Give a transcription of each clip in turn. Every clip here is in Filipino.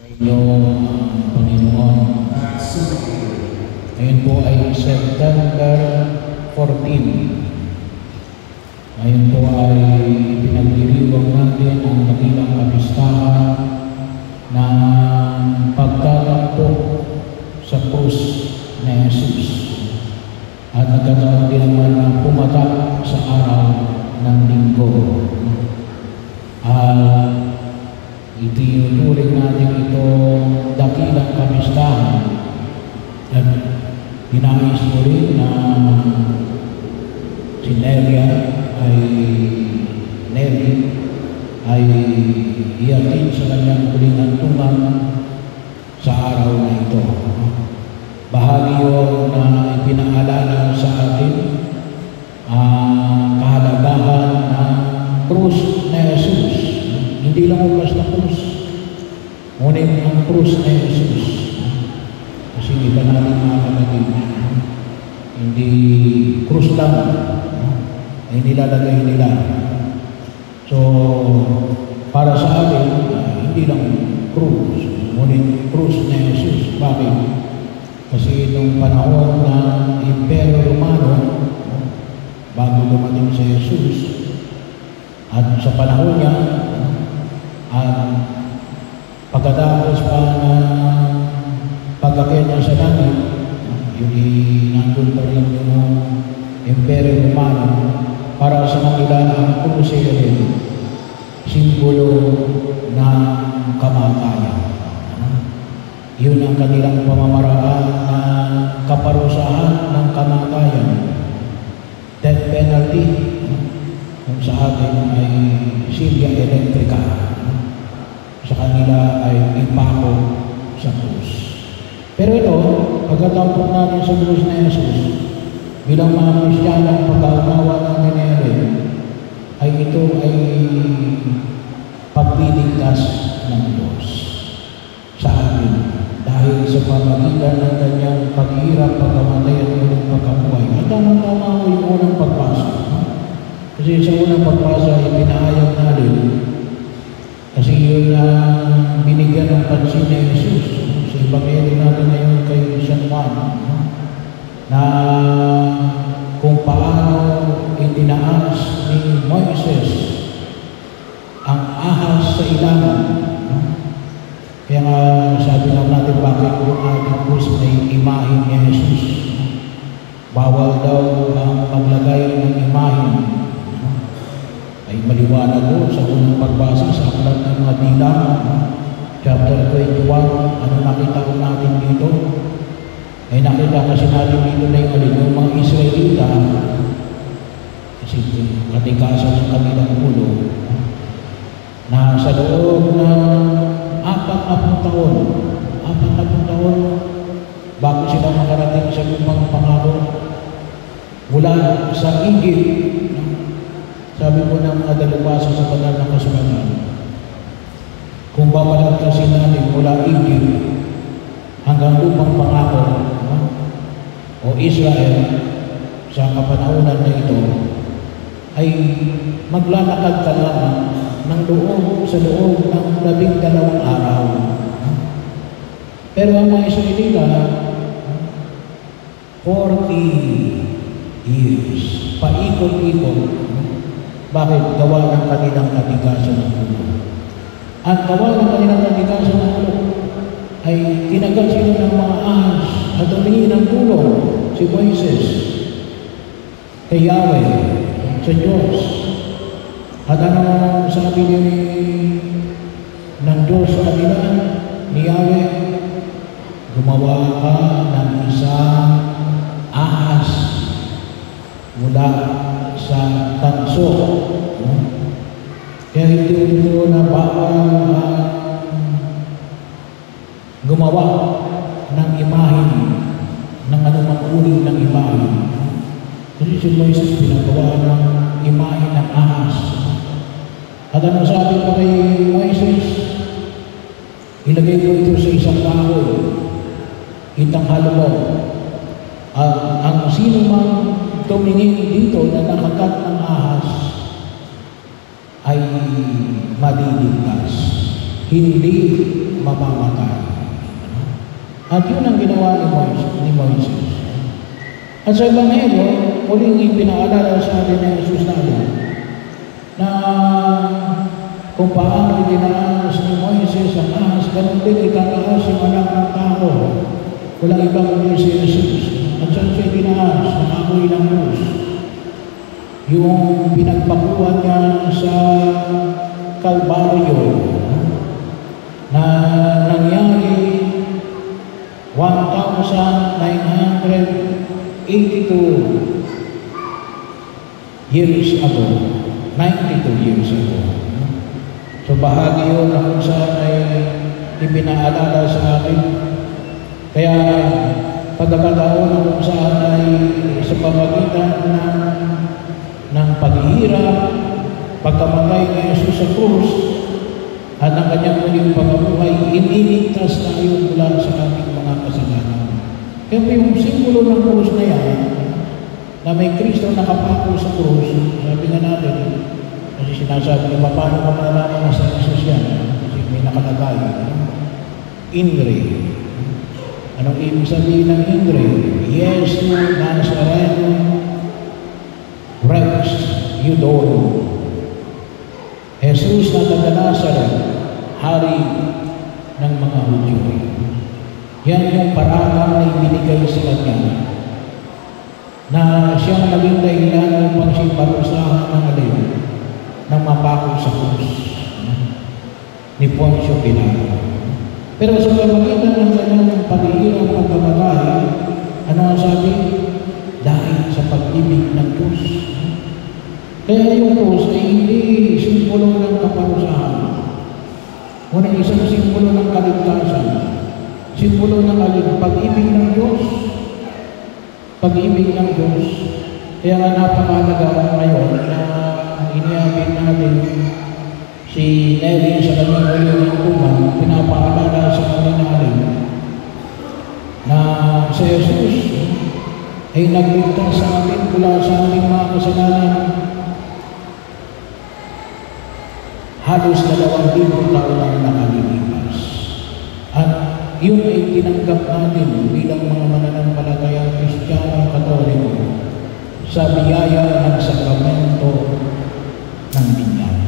Yung Panginoon. Ngayon po ay September 14. Ngayon po ay pinagdiriwang natin ang dakilang kapistahan ng pagtatakbo sa krus ni Jesus. At nagkataon din naman na pumatak sa araw ng linggo. Itinuturing natin itong dakilang kapistahan at hinais mo rin na si Nelly ay iyatin sa kanyang huling hantungan sa araw na ito. Bahagi yun na ipinaalala sa atin kahalagahan ng krus na Jesus. Hindi lang ang basta krus, ngunit ang krus na Jesus. Kasi iba natin mga kapatid, hindi krus lang ay nilalagay nila. So, para sa atin, hindi lang krus, ngunit krus na Jesus. Bakit? Kasi nung panahon ng Imperyo Romano, bago dumating si Jesus, at sa panahon niya, at pagkatapos pa na pagkakaya niya sa langit, yun nandun pa rin yung Imperyo Romano. Para sa kanila ang krus ay simbolo ng kamatayan. Yun ang kanilang pamamaraan na kaparusahan ng kamatayan. Death penalty, kung sa atin ay silya elektrika. Sa kanila ay ipako sa krus. Pero ito, pagkatampok natin sa krus na Jesus, bilang mga Kristiyanong pag-aunawa natin ngayon, ay ito ay pagpiligtas ng Diyos sa atin dahil sa pamagitan ng kanyang paghihirap, pagkamatay at unang pagkabuhay. At tama-tama ko yung unang pagpasa. Kasi sa unang pagpasa ay pinaayag natin kasi yun na binigyan ng pansin ni Jesus sa Ebanghelyo natin ngayon kay San Juan na kung paano itinaas ni Moises ang ahas sa ilalim. Kaya nga sabi lang natin bakit yung ating krus ay imahin ni Jesus. Bawal daw ang maglagay ng imahin. Ay maliwanag ko sa unang pagbasa sa aklat ng mga Bilang, chapter 21, ano nakita ko natin dito? Ay nakita kasi natin dito na yung mga Israelita, kasi katikasan ng kanilang ulo, na sa loob ng 40 taon, bago sila makarating sa lumang pangako, mula sa Egypt. Sabi po ng mga dalubhasa sa banal na kasulatan, kung babalagtasin natin mula Egypt hanggang lumang pangako o Israel sa kapanahunan na ito, ay maglalakad ka lamang ng loob sa loob ng 12 araw. Pero ang mga Israelita, 40 years, paikot-ikot. Bakit? Gawa ng kanilang katigasan ng ulo. At gawa ng kanilang katigasan ng ulo ay tinagal sila ng mga ahas at humingi ng tulong si Moises kay Yahweh, sa Diyos. At ano sabi ng Diyos sa kanila ni Yahweh? Gumawa ka ng isang ahas mula sa tanso. Kaya hindi ito na bawal gumawa ng imahin, ng anumang uri ng imahin. Kasi si Moises pinagawa ng imahin ng ahas. At ano sabi pa kay Moises? Ilagay ko ito sa isang kahoy, itanghal mo. Ang sino man tumingin dito na nakagat ng ahas ay maliligtas. Hindi mamamatay. At yun ang ginawa ni Moises. At sa Ebanghelyo, muling ipinaalala sa atin ng Jesus natin na kung paano itinaas ni Moises ang ahas, ganun din itataas yung anak ng tao. Walang ibang kundi si Jesus. At saan siya itinaas? Ang amoy ng krus. Yung pinagpakuhan niya sa Kalbaryo na nangyari 1,982 years ago. 92 years ago. So bahagi yun na kung saan ay ipinaalala sa atin. Kaya pagkakataon na kung saan ay sa pamagitan ng paghihirap, pagkamatay ni Jesus sa krus, at ang kanyang muling pagkabuhay, iniligtas tayo mula sa ating mga kasalanan. Kaya yung simbolo ng krus na yan, na may Kristo nakapako sa krus, sabi nga natin, kasi sinasabi niya, paano ka malalaman na sa Jesus yan? Kasi may nakalagay, INRE. Anong ibig sabihin ng INRE? Yesu Nazareno Rex Eudorum. Jesus na taga Nazaret, hari ng mga Hudyo. Yan yung paralang na ibinigay sa kanya, na siyang naging dahilan upang siyang parusahan ng alin ng mapako sa krus ni Poncio Pilato. Pero sa pamagitan ng kanyang paghihirap at pagkamatay, ano ang sabi? Dahil sa pag-ibig ng Diyos. Kaya yung krus ay hindi simbolo ng kaparusahan. Ngunit isang simbolo ng kaligtasan. Simbolo ng pag-ibig ng Diyos. Pag-ibig ng Diyos. Kaya nga napakalaga ngayon na iniabit natin si Nelly sa kanyang uling tuman, pinapaalala sa kanyang natin na si Jesus ay nagligtas sa atin mula sa ating mga kasalanan. Halos 2,000 taon lang nakalilipas. At yun ay tinanggap natin bilang mga mananampalatayang Kristiyanong Katoliko sa biyaya ng sakramento ng binyag.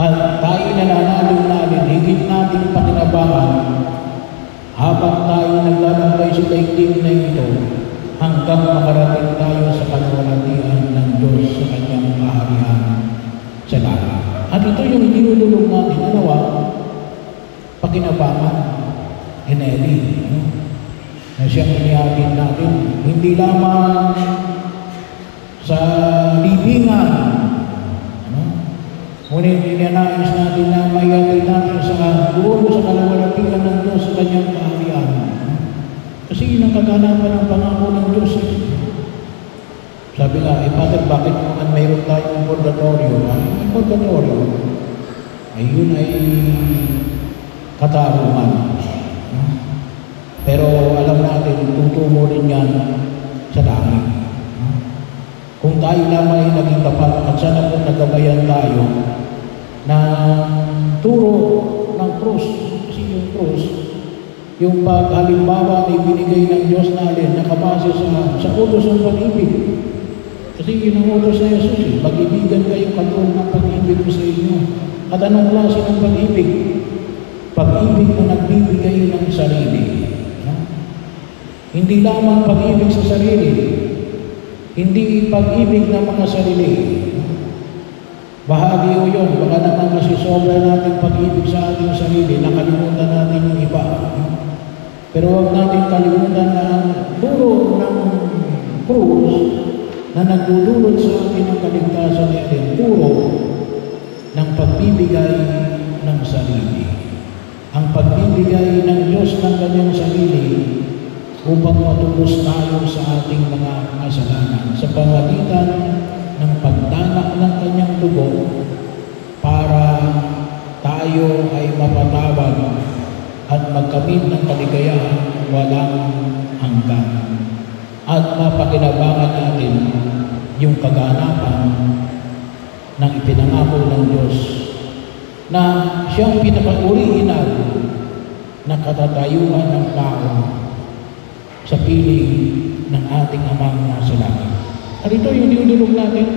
At tayo nananalig higit nating pakinabangan habang tayo naglalakbay sa daigdig na ito hanggang makarating tayo sa kalwalhatian ng Diyos sa kanyang kaharian sa langit. At ito yung dinudulog natin, pakinabangan, Nelly, na siyang iniabit natin, hindi lamang sa libingan, ngunit inanais natin na mayatid natin sa buo sa kalawalatian ng Diyos sa kanyang kaharian. Kasi yun ang kaganapan ng pangako ng Diyos. Sabi nga, Father, bakit naman mayroon tayong purgatorio? Ang purgatorio, ay yun ay katarungan. Pero alam natin, tutungo rin yan sa langit. Kung tayo lamang ay naging tapat at sana kung nagabayan tayo na turo ng krus, kasi yung krus, yung paghalimbawa na ibinigay ng Diyos natin, nakabase sa utos ng pag-ibig. Kasi yun ang utos na Jesus, pag-ibigan kayo katulad ng pag-ibig ko sa inyo. At anong klase ng pag-ibig? Pag-ibig na nagbibigay ng sarili. Hindi lamang pag-ibig sa sarili, hindi pag-ibig ng mga sarili. Bahagi o yun, baka naman kasi sobra natin pag-ibig sa ating sarili, nakalimutan natin yung iba. Pero huwag natin kalimutan na ang turo ng krus na nagdudulot sa atin ng kaligtasan natin, turo ng pagbibigay ng sarili. Ang pagbibigay ng Diyos ng kanyang sarili upang matubos tayo sa ating mga kasalanan sa pamagitan ng pagdanak ng kanyang dugo para tayo ay mapatawad at magkamit ng kaligayahan walang hanggan at mapakinabangan natin yung kaganapan ng ipinangako ng Diyos na siyang pinaka-original na katatayuan ng tao sa piling ng ating Amang nasa langit. At ito yung dinudulog natin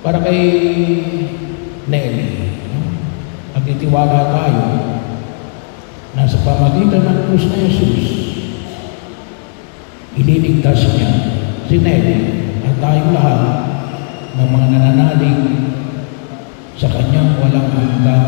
para kay Nelly. Magtitiwala tayo na sa pamagitan ng krus na Jesus, ililigtas niya si Nelly at tayong lahat ng mga nananalig sa kanyang walang hanggang